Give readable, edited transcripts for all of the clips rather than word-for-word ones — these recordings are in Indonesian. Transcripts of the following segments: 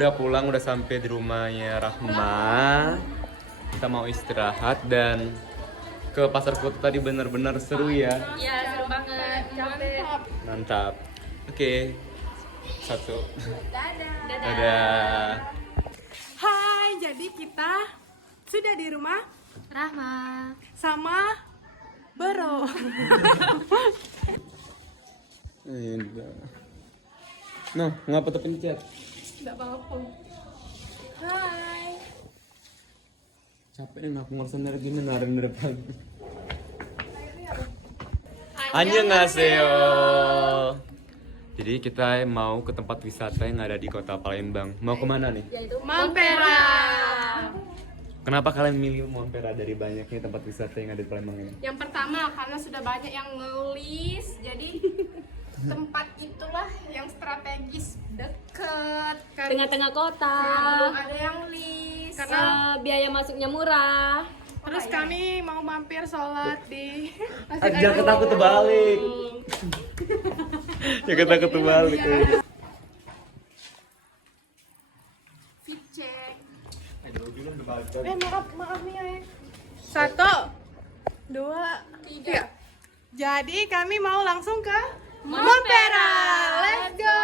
udah pulang, udah sampai di rumahnya Rahma. Kita mau istirahat dan ke pasar kota tadi benar-benar seru ya. Iya, seru banget. Capek. Mantap. Oke. Satu. Dadah. Dadah. Hai, jadi kita sudah di rumah Rahma. sama Bro. Nah, ngapa tuh pencet? Tidak apa-apa. Hai. Capek nih ngaku ngurusin dari gini narin di depan. Annyeonghaseyo. Jadi kita mau ke tempat wisata yang ada di kota Palembang. Mau kemana nih? Yaitu Montpera. Kenapa kalian milih Montpera dari banyaknya tempat wisata yang ada di Palembang ini? Yang pertama karena sudah banyak yang ngelis, jadi tempat itulah yang strategis, deket, tengah-tengah kota. ada yang list. Biaya masuknya murah. Terus kami mau mampir sholat di Jangan takut terbalik. Jangan takut terbalik. fit check. Maaf. Maaf nih ya. 1, 2, 3. Jadi kami mau langsung ke Montpera. Let's go.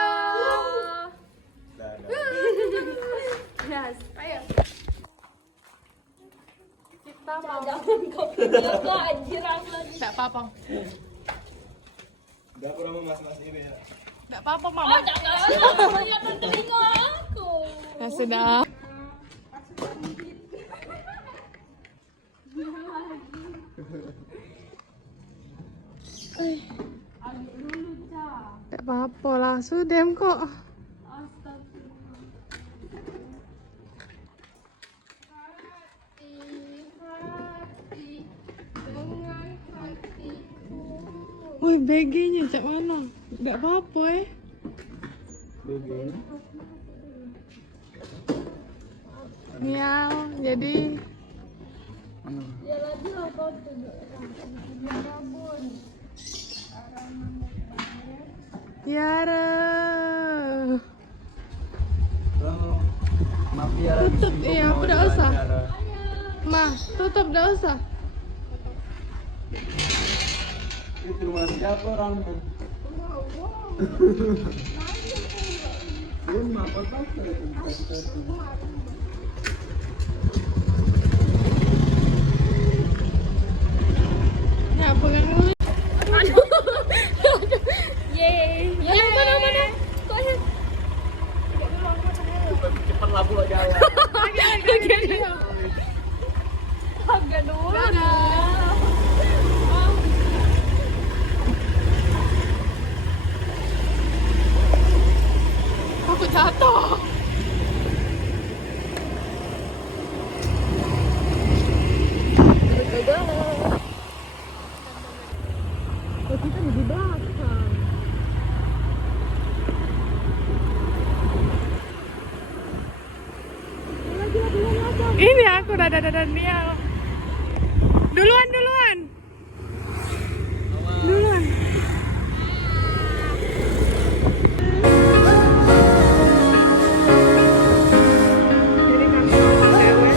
Yes. Ayo. Kita mau. Jangan kau pindah anjir lagi. Enggak apa-apa. Enggak perlu mas-mas ini ya. Enggak apa-apa, Mama. Oh, jangan kelihatan telinga aku. Ya sudah. Gak apa-apa lah, sudem kok. Woi, BG-nya cak mana? Gak apa-apa Miau, jadi Yara. Tutup, iya, udah usah. Mah, tutup, udah usah. Itu rumah siapa orang? Rumah apa Ya, pegang dulu. Yeay. Yang mana? Kok ya? Cepat labu aja. Agak dulu. Aku jatuh. Oh, kita di belakang. Ini aku dadah dia. Duluan. Duluan. Jadi kami OTW.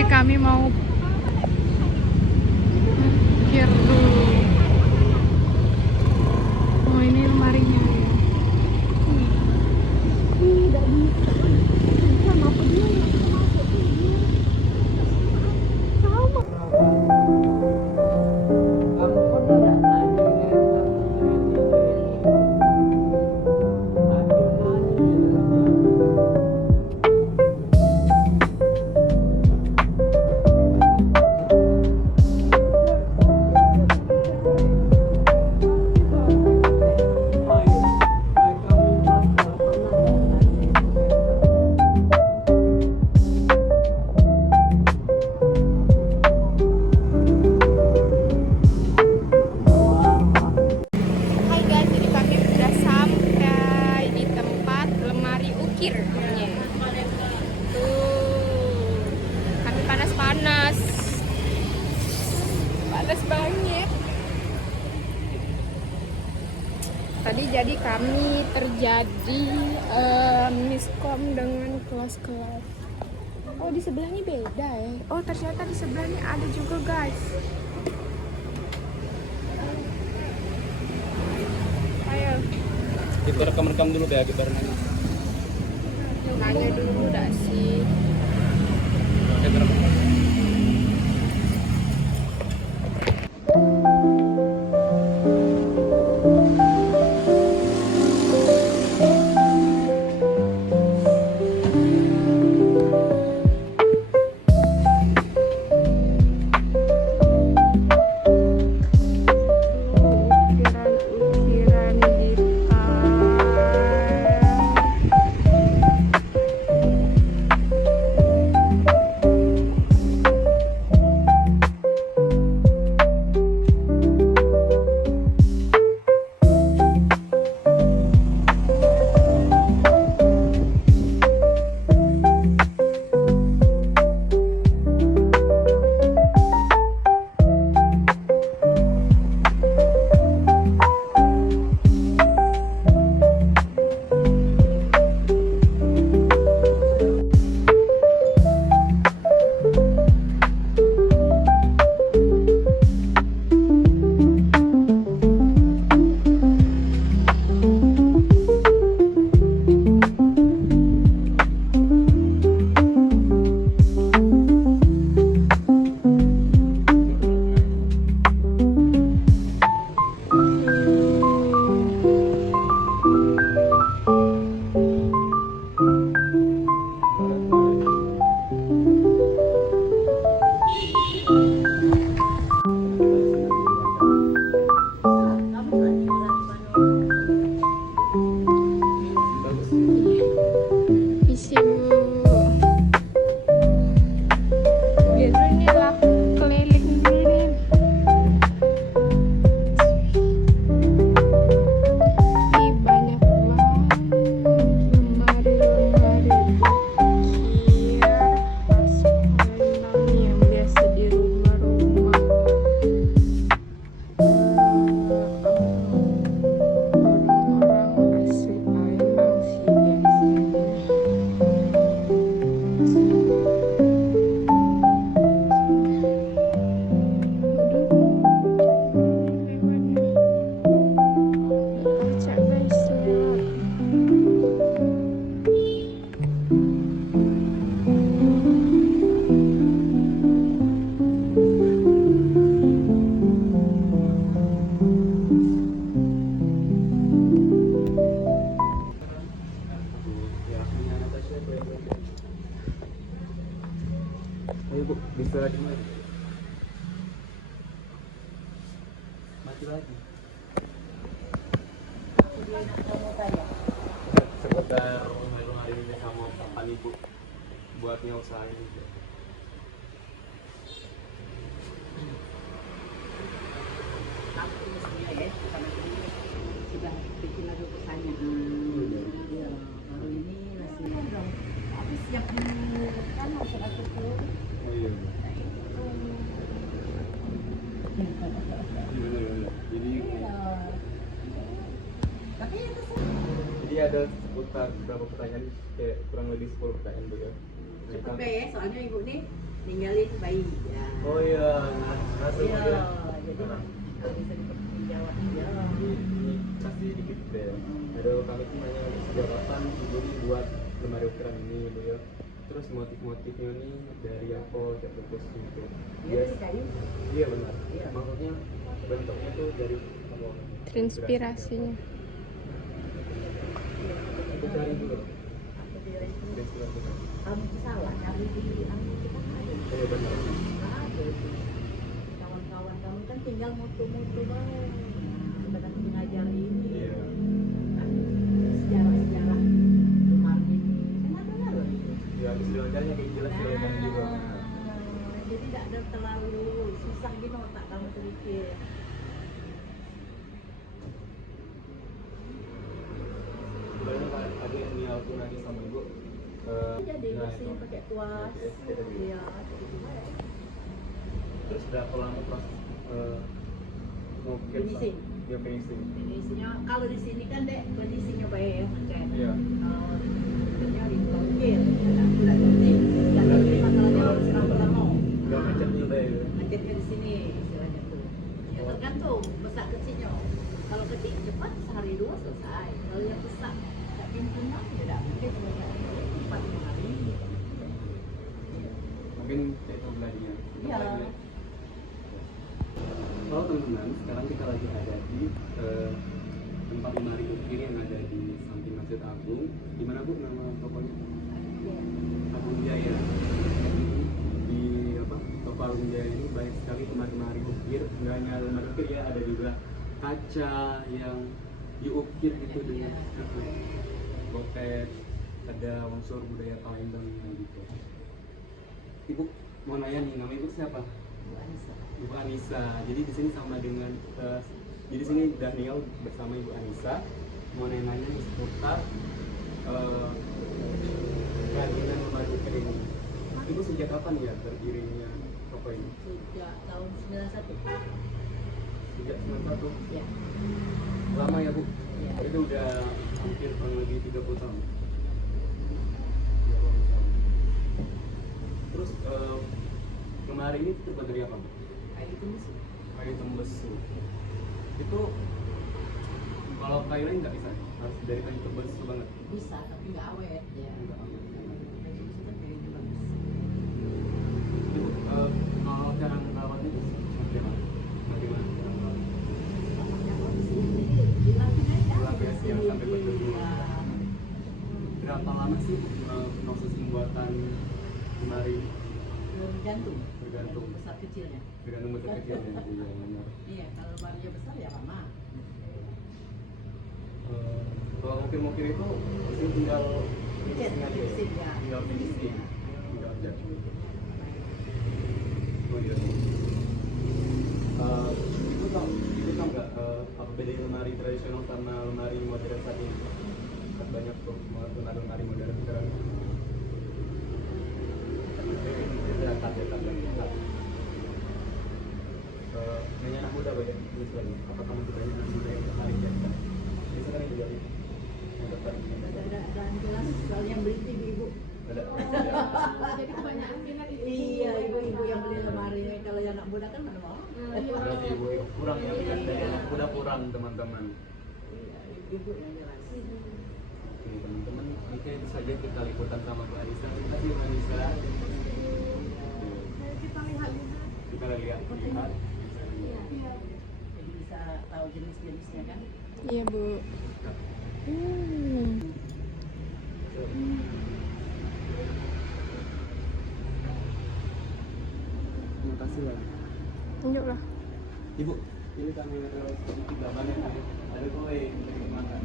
Jadi kami mau parkir dulu. Oh ini lemarinya ya. Tidak bisa. Sama apa dia yang masuk dia? Sama. Hai guys, jadi kami sudah sampai di tempat lemari ukir namanya. Tuh, kami panas-panas, panas banget. Tadi jadi kami terjadi miskom dengan kelas-kelas. Oh di sebelahnya beda ya. Oh ternyata di sebelahnya ada juga guys. Ayo. Kita rekam dulu deh, kita nanya. Nanya dulu dah sih. Kita rekam. Ukiran-ukiran gitar. Ayo Bu, bisa lagi lagi. Mati lagi. Seputar hari ini sama kapan Ibu buatnya usaha ini. Sudah bikin lagi usahanya. Iya, baru ini masih belum. Tapi siap kan harus ada tuh. Oh iya. Jadi Tapi itu jadi ada seputar beberapa pertanyaan, kayak kurang lebih 10 pertanyaan Bu ya. cepet ya, soalnya ibu nih ninggalin bayi ya. Oh iya, langsung Iya, aja. jadi kalau bisa dipertanggung jawab aja. Ini kasih dikit deh. Aduh, kami tuh nanya sejak kapan ibu nih buat lemari ukuran ini, Bu ya. Terus motif-motifnya nih dari apa kayak bagus gitu. Dia dari kayu. Iya benar. Iya. Maksudnya bentuknya tuh dari apa? Terinspirasinya. Aku cari dulu. Aku bilang itu Inspirasi. kamu salah cari di anu kita kan ada. Iya benar. Ada itu. Kawan-kawan kamu kan tinggal mutu-mutu banget. Kita kan ngajar ini. Iya. Sejarah-sejarah lemari ini. Kan ada loh itu. Ya habis belajarnya kayak jelas jawabannya juga. Jadi tidak ada terlalu susah gitu otak kamu berpikir. Sebenarnya ada yang ini aku nanya sama ibu. Jadi Nah, mesin itu. pakai kuas. Iya. Terus berapa lama proses ngukir? Finishing. Ya finishing. Finishingnya kalau di sini kan dek finishingnya baik macam. Iya. Kalau sebenarnya di blokir, ada bulat jadi. Jadi masalahnya harus siram pertama. Gak macam juga ya. Macetnya di sini istilahnya tuh. Ya tergantung besar kecilnya. Kalau kecil cepat sehari dua selesai. Kalau yang besar tak pintunya tidak mungkin sebenarnya 4-5 hari. Mungkin kayak itu belanja. Iya. Halo teman-teman, sekarang kita lagi ada di tempat lemari ukir yang ada di samping Masjid Agung. Gimana Bu nama tokonya? Agung Jaya. Di apa? Toko Agung Jaya ini banyak sekali lemari-lemari ukir. Nggak hanya lemari ukir ya, ada juga kaca yang diukir gitu dengan botek, ada unsur budaya Palembangnya gitu. Ibu mau nanya nih, nama ibu siapa? Bu Anissa. Ibu Anissa. Jadi di sini sama dengan jadi sini Daniel bersama Ibu Anissa mau nanya nih seputar kerajinan lemari ukir ini. Ibu sejak kapan ya berdirinya toko ini? Sejak tahun 91. Sejak 91. Ya. Lama ya Bu? Ya. Itu udah hampir kurang lebih 30 tahun. Terus lemari ini terbuat dari apa? Kayu tembesu. Kayu tembesu. Itu kalau kayu lain nggak bisa, harus dari kayu tembesu banget. Bisa tapi nggak awet ya. Nggak aman. Kayu tembesu kan kayunya bagus. Itu kalau cara merawatnya itu seperti apa? Bagaimana cara merawatnya? Bapaknya kok di sini dilapis aja. Dilapis ya, sampai berdebu. Ya. Berapa lama sih proses pembuatan lemari? Tergantung. Tergantung. Besar kecilnya. Tergantung besar kecilnya. Iya benar. Iya kalau lemarinya besar ya lama. Kalau mukir-mukir itu mesti tinggal finishing aja ya? Finishing, ya. Tinggal finishing. Tinggal aja. Oh iya. Itu tau nggak apa bedanya lemari tradisional sama lemari modern saat ini? Kan banyak tuh lemari modern sekarang. Dekat. Nanya anak muda banyak misalnya. Apa kamu juga anak muda yang tertarik ya? Bisa kan yang jadi yang tertarik? Ada jelas soal yang beli TV ibu. Ada. Jadi kebanyakan minat itu. Iya ibu-ibu yang beli lemari. Kalau yang anak muda kan mana mau? Berarti ibu kurang ya, dari anak muda kurang teman-teman. Iya ibu yang jelas. Oke teman-teman, mungkin itu saja kita liputan sama Bu Anissa. Terima kasih Bu Anissa. Kita lihat-lihat. Kita lihat. Jadi bisa tahu jenis-jenisnya kan? Iya Bu. Terima kasih lah. Tunjuk lah. Ibu, ini kami ada sedikit gambarnya. Ada kue yang dimakan.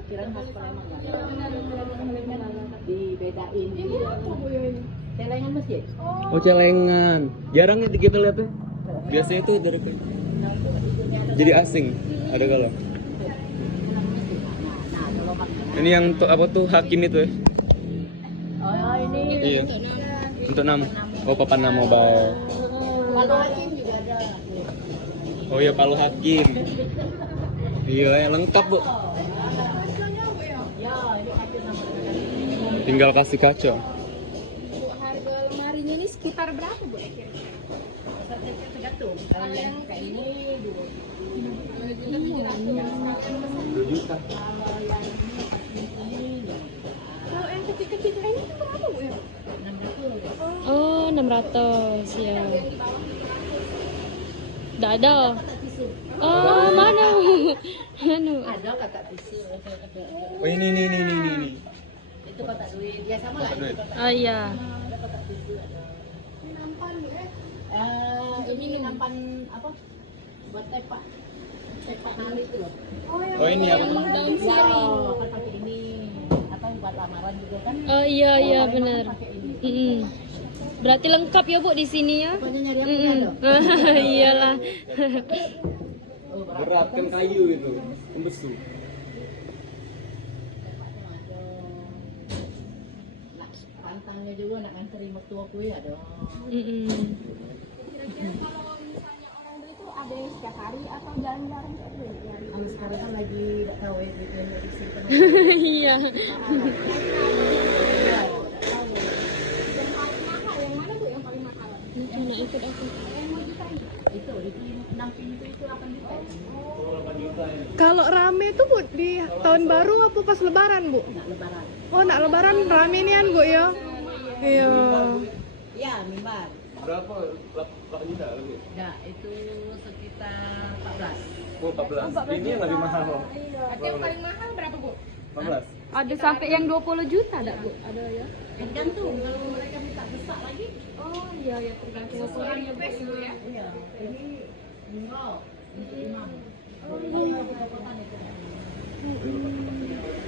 Ukiran khas Palembang dibedain di celengan masjid. Oh celengan, jarang nih kita lihat ya. Biasanya itu dari jadi asing ada kalau. Ini yang apa tuh hakim itu ya? Oh ini. Iya. Untuk nama. Oh papan nama bawah. Kalau hakim juga ada. Oh iya palu hakim. Iya yang lengkap bu. Ya ini hakim nama. Tinggal kasih kaca. Bu, harga lemarinya ini sekitar berapa bu? Tergantung. Kalau yang kayak ini 2 juta. Kalau yang kecil-kecil kayak ini berapa bu ya? 600. Oh, 600 ya. Nggak ada. Oh, mana? Anu. Ada kata tisu. Oh ini. Itu kotak duit. Ya sama lah. Kotak duit. Oh iya. Ada kotak tisu ada. Nampan bu ya? Ini nampan apa? Buat tepak. Tepak nari itu loh. Oh ini apa? Daun Ya, sirih. kan pakai ini. Atau buat lamaran juga kan. Oh iya iya Kalau benar. pakai ini. Mm-mm. Berarti lengkap ya Bu di sini ya? Pokoknya nyari apa Mm-mm. ada. Iyalah. Oh, Berat kan kayu itu, pembesu. Pantangnya juga nak nganteri mertua kue ada. Mm-mm. Kira-kira kalau misalnya orang beli itu ada yang setiap hari atau jarang-jarang kayak bu? Kalau sekarang kan lagi tidak tahu ya duitnya dari simpan. Iya. Yang paling mahal yang mana bu yang paling mahal? Cuma ikut aku. Yang mau juta ini? Itu di 6 pintu itu 8 juta. Kalau rame tuh Bu di tahun baru apa pas lebaran Bu? Nak lebaran. Oh nak lebaran rame nian Bu ya? Iya. Ya, mimbar. Berapa? 8 juta lebih. Nah, itu sekitar 14. Oh 14. Ini yang lebih mahal. Berarti yang paling mahal berapa bu? 14. Ada sampai yang 20 juta enggak Bu? Ada ya? Tergantung kalau mereka minta besar lagi. Oh iya ya tergantung Sesuai request bu ya? Iya, ini murah untuk imam. Oh iya. Potongan itu.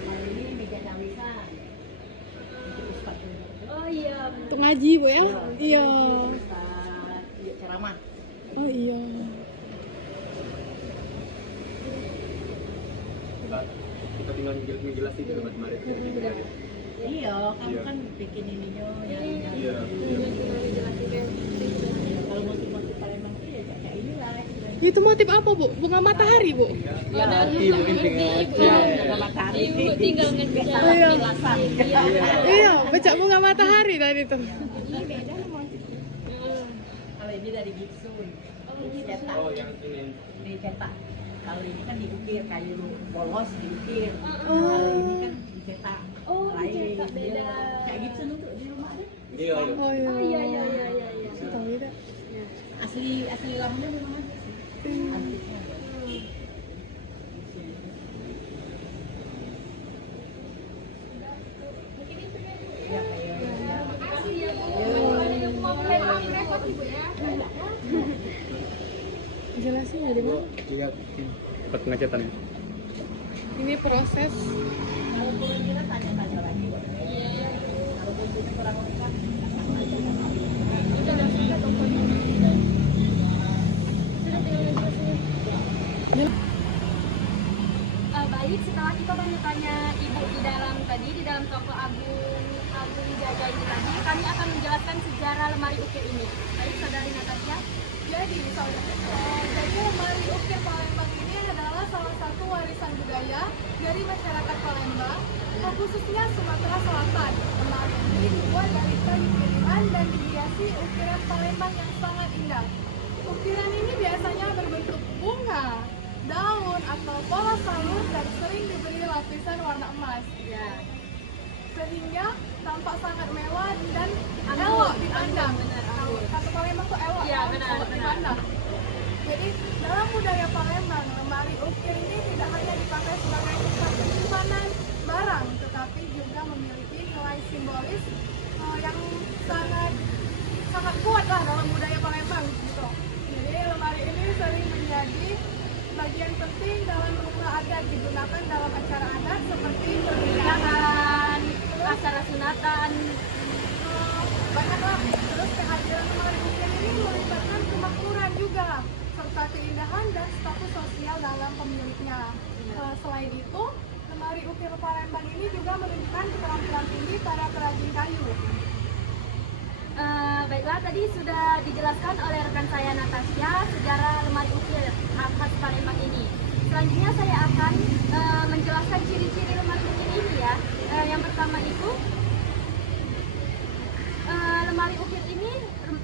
Kalau ini meja dawisan. Untuk ustaz juga. Oh iya. Untuk ngaji Bu ya? Iya. Ustaz, iya, ceramah. Oh iya. Kita tinggal ngejelasin ke tempat kemarin. Iya, kamu kan bikin ininya nyari-nyari. Iya. Kalau motif-motif Palembang itu ya kayak inilah. Itu motif apa Bu? Bunga matahari Bu? Ya, Hati mungkin tinggal ada matahari. Ibu tinggal ngejar. Salah penjelasan. Iya, baca bunga matahari tadi tuh. Kalau ini dari gipsun, dicetak, Oh yang ini. dicetak. Kalau ini kan diukir kayu polos diukir. Kalau ini kan dicetak. Oh, dicetak lain. beda. Iya. Kayak gipsun untuk di rumah deh. Iya. Oh iya. Oh iya iya iya iya. Tahu tidak? Asli lamanya memang ada sih. Antiknya ada. Ya, kayak Makasih ya bu. Kalau yang mau maaf repot ibu ya. Jelasin ya di mana? Iya. Tempat pengecatan. Ini proses. kalau kira-kira tanya-tanya lagi. Kalau bentuknya kurang lengkap, Baik, setelah kita tanya-tanya ibu di dalam tadi, di dalam toko Agung Jaga ini tadi, kami akan menjelaskan sejarah lemari ukir ini. Baik, saudari Natasha. Jadi lemari ukir Palembang ini adalah salah satu warisan budaya dari masyarakat Palembang, khususnya Sumatera Selatan. Lemari ini dibuat dari kayu kiriman dan dihiasi ukiran Palembang yang sangat indah. Ukiran ini biasanya berbentuk bunga, daun atau pola salur dan sering diberi lapisan warna emas. Ya. Sehingga tampak sangat mewah dan elok dipandang. Kata Palembang tuh elok, Iya, kan? benar, Elok benar. dipandang. Jadi dalam budaya Palembang, lemari ukir ini tidak hanya dipakai sebagai tempat penyimpanan barang, tetapi juga memiliki nilai simbolis yang sangat kuat lah dalam budaya Palembang gitu. Jadi lemari ini sering menjadi bagian penting dalam rumah adat, digunakan dalam acara adat seperti pernikahan, Acara sunatan. banyaklah. Terus kehadiran lemari ukir ini melibatkan kemakmuran juga, serta keindahan dan status sosial dalam pemiliknya. Selain itu, lemari ukir Palembang ini juga menunjukkan keterampilan tinggi para perajin kayu. Baiklah, tadi sudah dijelaskan oleh rekan saya Natasha sejarah lemari ukir khas Palembang ini. Selanjutnya saya akan menjelaskan ciri-ciri lemari ukir ini ya. Yang pertama itu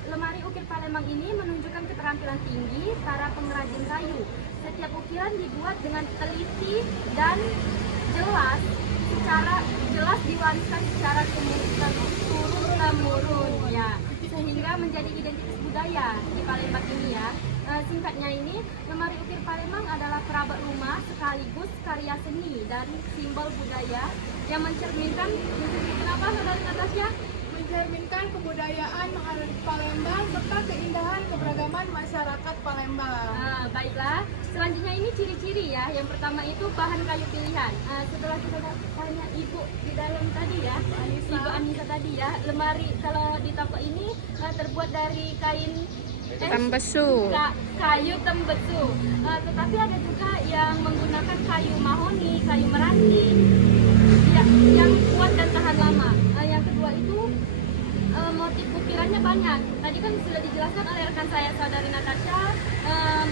lemari ukir Palembang ini menunjukkan keterampilan tinggi para pengrajin kayu. Setiap ukiran dibuat dengan teliti dan jelas diwariskan secara turun temurun ya, sehingga menjadi identitas budaya di Palembang ini ya. Singkatnya ini, lemari ukir Palembang adalah perabot rumah sekaligus karya seni dan simbol budaya yang mencerminkan apa saudara Natasha? Mencerminkan kebudayaan Palembang serta keindahan keberagaman masyarakat Palembang. Baiklah, selanjutnya ini ciri-ciri ya. Yang pertama itu bahan kayu pilihan. Setelah kita tanya ibu di dalam tadi ya, ibu Anissa tadi ya, lemari kalau di toko ini terbuat dari kain Tembesu. kayu tembesu. Tetapi ada juga yang menggunakan kayu mahoni, kayu meranti yang kuat dan tahan lama. Yang kedua itu motif ukirannya banyak. Tadi kan sudah dijelaskan oleh rekan saya saudari Natasha,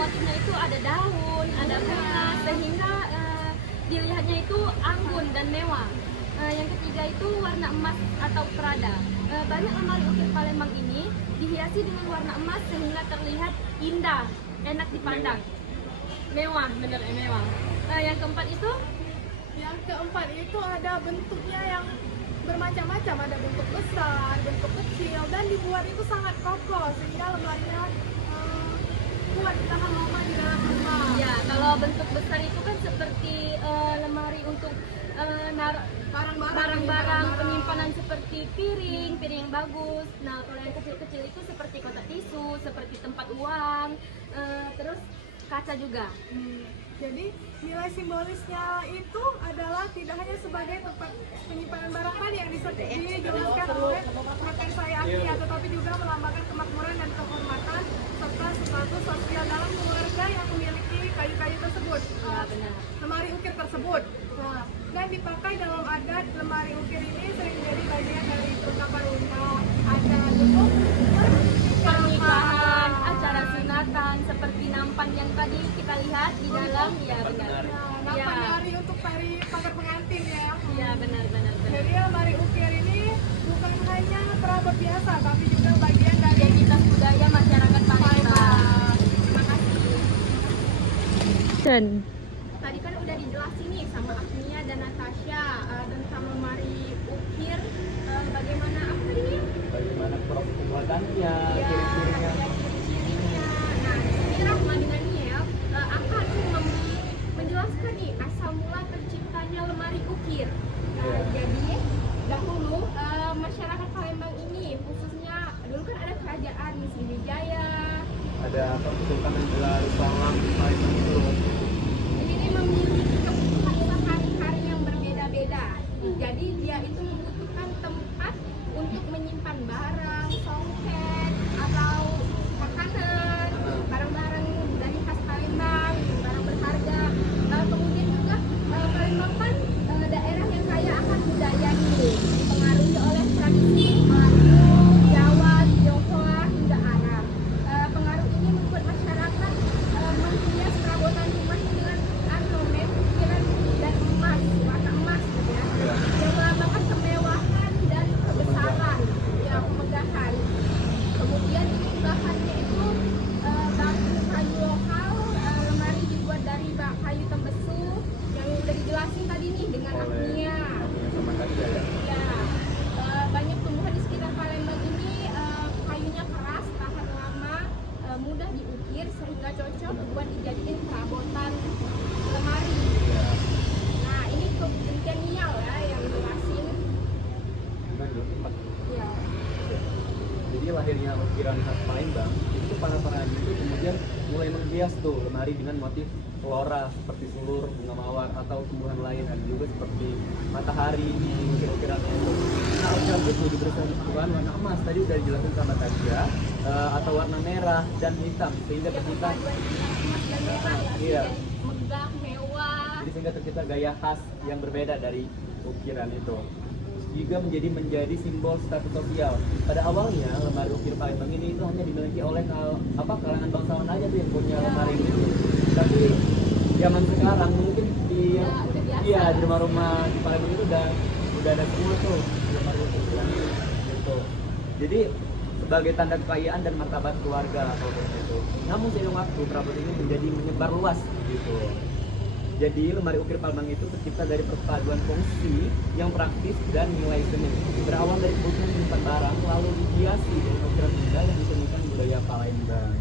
motifnya itu ada daun, ada bunga, sehingga dilihatnya itu anggun dan mewah. Yang ketiga itu warna emas atau prada. Banyak lemari ukir Palembang ini dihiasi dengan warna emas sehingga terlihat indah, enak dipandang. Mewah, bener mewah. Yang keempat itu ada bentuknya yang bermacam-macam, ada bentuk besar, bentuk kecil, dan dibuat itu sangat kokoh sehingga lemarinya kuat tahan lama di dalam rumah. ya, kalau bentuk besar itu kan seperti lemari untuk barang-barang penyimpanan seperti piring yang bagus. Nah, kalau yang kecil-kecil itu seperti kotak tisu, seperti tempat uang, terus kaca juga. Jadi nilai simbolisnya itu adalah tidak hanya sebagai tempat penyimpanan barang tadi yang dijelaskan oleh rekan saya Akia, tetapi juga melambangkan kemakmuran dan kehormatan serta status sosial dalam keluarga yang memiliki kayu-kayu tersebut. Benar. Lemari ukir tersebut. Nah, dan dipakai dalam adat, lemari ukir ini sering menjadi bagian dari perlengkapan rumah, acara bentuk Pernikahan, acara sunatan, seperti nampan yang tadi kita lihat di dalam, ya benar. nampak dari untuk pagar pengantin ya. Ya benar. Jadi lemari ukir ini bukan hanya perabot biasa, tapi juga bagian dari Identitas budaya masyarakat Palembang. Terima kasih. Tadi kan udah dijelasin nih sama Agnia dan Natasha tentang lemari ukir, bagaimana apa tadi? Bagaimana proses pembuatannya, Ya, ciri-cirinya. ciri-cirinya. Nah, di sini Rahma dengan Niel akan menjelaskan nih asal mula terciptanya lemari ukir. Jadi dahulu masyarakat Palembang ini khususnya dulu kan ada kerajaan Sriwijaya. Ada Kesultanan Darussalam Palembang itu. Ini memiliki kebutuhan sehari-hari yang berbeda-beda. Jadi dia itu membutuhkan tempat untuk menyimpan barang, songket, atau makanan, barang-barang dari khas Palembang, barang berharga. Kemudian juga Palembang kan daerah yang kaya akan budaya nih, dipengaruhi oleh tradisi Melayu, Jawa, Tionghoa hingga Arab. Pengaruh ini membuat masyarakat menghias perabotan rumah dengan ornamen, ukiran dan emas, warna emas gitu ya, yang melambangkan kemewahan dan kebesaran, ya kemegahan. Kemudian bahannya itu batu kayu lokal, lemari dibuat dari kayu tembesu yang udah dijelasin tadi nih dengan Agnia. Sama Natasha ya. Ya, banyak tumbuhan di sekitar Palembang ini kayunya keras, tahan lama, mudah diukir sehingga cocok buat dijadiin perabotan lemari. Nah, ini kemudian Nial ya yang jelasin. Gimana dulu tempat? Ya. Jadi lahirnya ukiran khas Palembang itu para perajin itu kemudian mulai menghias tuh lemari dengan motif flora seperti sulur, bunga mawar atau tumbuhan lain, ada juga seperti matahari di ukir-ukirannya itu. Nah, ukiran itu diberi sentuhan warna emas, tadi udah dijelasin sama Tasya. atau warna merah dan hitam sehingga tercipta iya. Megah, mewah. Jadi sehingga tercipta gaya khas yang berbeda dari ukiran itu. Juga menjadi simbol status sosial. Pada awalnya lemari ukir Palembang ini itu hanya dimiliki oleh kalangan bangsawan aja tuh yang punya lemari itu. Tapi zaman sekarang mungkin di rumah-rumah di Palembang itu udah ada semua tuh lemari ukiran ini gitu. Jadi sebagai tanda kekayaan dan martabat keluarga atau itu. Namun seiring waktu perabot ini menjadi menyebar luas gitu. Jadi lemari ukir Palembang itu tercipta dari perpaduan fungsi yang praktis dan nilai seni. Berawal dari kebutuhan menyimpan barang, lalu dihiasi dengan ukiran mudah yang disenikan budaya Palembang.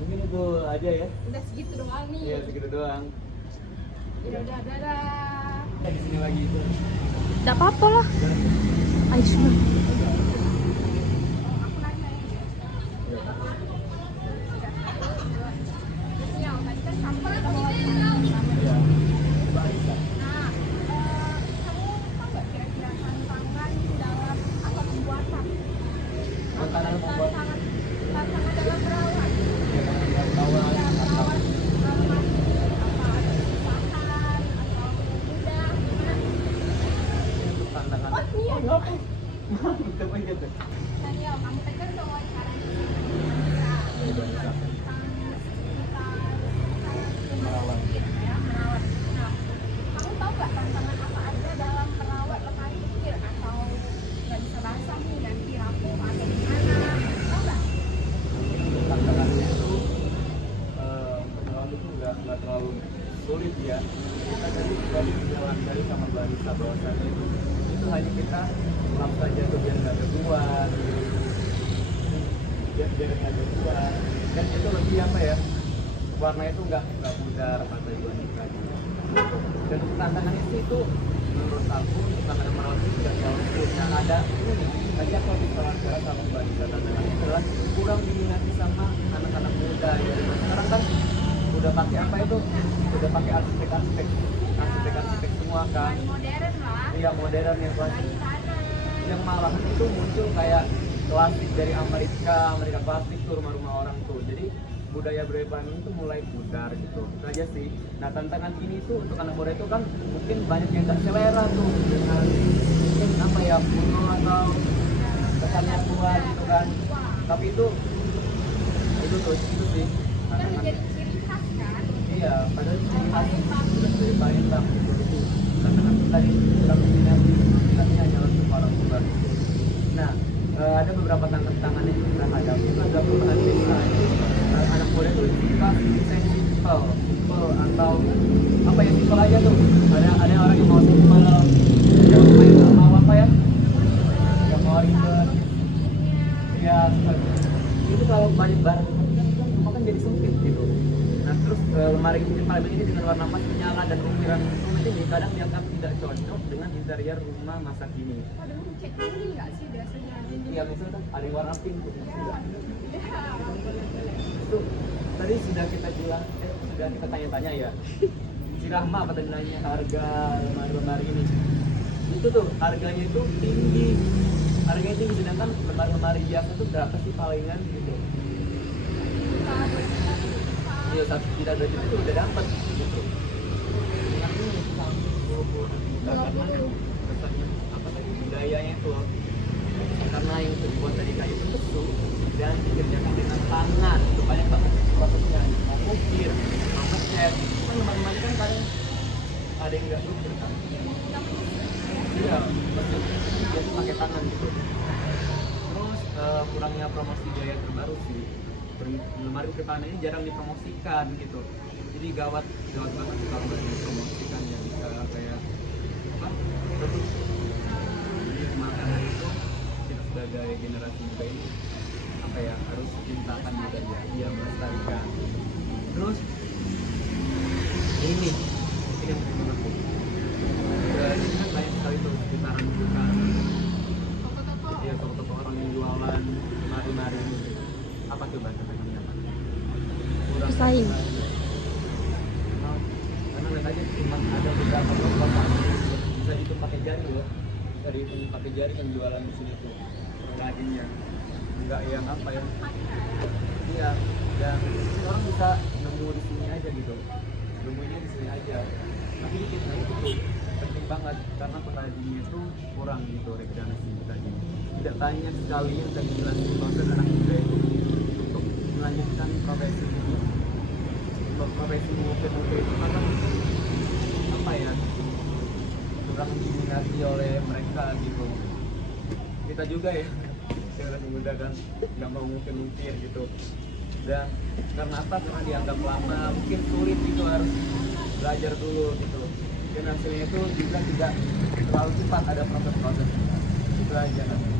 Mungkin itu aja ya. Udah segitu doang nih. Iya segitu doang. Dadah. Di sini lagi itu. Tidak apa-apa lah. Ayo semua. Aku nanya ya. Ini yang tadi kan kamu udah bawa Iya. Baik. Nah, kamu tahu nggak kira-kira tantangan dalam atau pembuatan? Tantangan membuat Tantangan dalam merawat. kawan Ya, merawat lemari ini apa ada kesusahan atau mudah gimana? tantangan. Oh iya. Kita main gitu. Daniel, kamu tadi kan udah wawancara di sini. Bisa tentang Merawat. ya, merawat. Nah, kamu tahu nggak tantangan apa aja dalam merawat lemari ukir atau nggak bisa basah nih ganti rapuh atau gimana? Tahu nggak? Tantangannya itu merawat itu nggak terlalu sulit ya. Kita tadi jalan dari sama barista bahwasannya itu hanya kita lap saja tuh biar nggak ada buah, biar nggak ada buah. Dan itu lebih apa ya? Warna itu nggak pudar atau jualan lagi. Dan tantangan itu menurut aku untuk tantangan merawat itu tidak terlalu sulit. Nah ada ini nih, tadi aku habis wawancara sama Mbak Lisa, tantangannya adalah kurang diminati sama anak-anak muda ya. Nah, sekarang kan udah pakai apa itu? Udah pakai arsitek semua kan? Modern lah. Iya modern yang klasik. Dari sana. Yang malahan itu muncul kayak klasik dari Amerika klasik tuh rumah-rumah orang tuh. Jadi budaya Palembang itu mulai pudar gitu. Itu aja sih. Nah tantangan ini tuh untuk anak muda itu kan mungkin banyak yang gak selera tuh dengan mungkin apa ya kuno atau kesannya tua gitu kan. Tapi itu sih. Kan Tantangan. jadi ciri khas kan? Iya, padahal itu dari Palembang gitu. Tantangan tadi kurang diminati hanya untuk orang tua. Nah, ada beberapa tantangan yang kita hadapi itu adalah perubahan desain. Anak muda itu suka desain simple atau apa yang simple aja tuh. Ada orang yang mau simple, yang mau apa ya? Yang mau ribet. Ya, itu kalau banyak barang rumah kan jadi sempit gitu. Nah terus lemari ukir Palembang ini dengan warna emas menyala dan ukiran rumit ini kadang dianggap tidak cocok dengan interior rumah masa kini. Ada cat tinggi nggak sih biasanya? Iya misalnya kan ada yang warna pink tuh. Ya. Itu tadi sudah kita bilang, sudah kita tanya-tanya ya. Si Rahma apa tadi nanya harga lemari ini. Itu tuh harganya itu tinggi. Harganya tinggi sedangkan lemari biasa itu berapa sih palingan gitu. Iya, tapi tidak ada itu udah dapat gitu. Yang ini karena apa tadi budayanya itu karena yang terbuat dari kayu tersebut dan dikerjakan dengan tangan itu banyak banget prosesnya mau ukir, mau ngecat kan lemari kan kadang ada yang nggak ukir kan iya biasa pakai tangan gitu terus kurangnya promosi gaya terbaru sih lemari ukir Palembang ini jarang dipromosikan gitu jadi gawat banget kalau nggak dipromosikan ya bisa kayak apa terus jadi makanan itu kita sebagai generasi muda ini apa ya harus cintakan budaya dia melestarikan terus ini yang penting aku jadi kan banyak sekali tuh sekitaran bukan ya toko-toko orang yang jualan lemari-lemari apa tuh bahasa namanya apa? Pesaing. Karena lihat aja cuma ada beberapa toko bisa dihitung pakai jari loh. Dari hitung pakai jari yang jualan di sini tuh. Dagingnya. nggak yang apa ya, iya, dan mungkin orang bisa nemu di sini aja gitu, nemunya di sini aja, tapi kita itu penting banget karena pengrajinnya itu kurang gitu regenerasi tadi, tidak tanya sekali yang tadi jelasin proses anak muda itu untuk melanjutkan profesi ini, untuk profesi mengukir itu karena apa ya, kurang diminati oleh mereka gitu. Kita juga ya generasi muda kan nggak mau mungkin gitu, dan karena apa, karena dianggap lama, mungkin sulit gitu, harus belajar dulu gitu, dan hasilnya itu juga tidak terlalu cepat, ada proses-proses itu aja kan.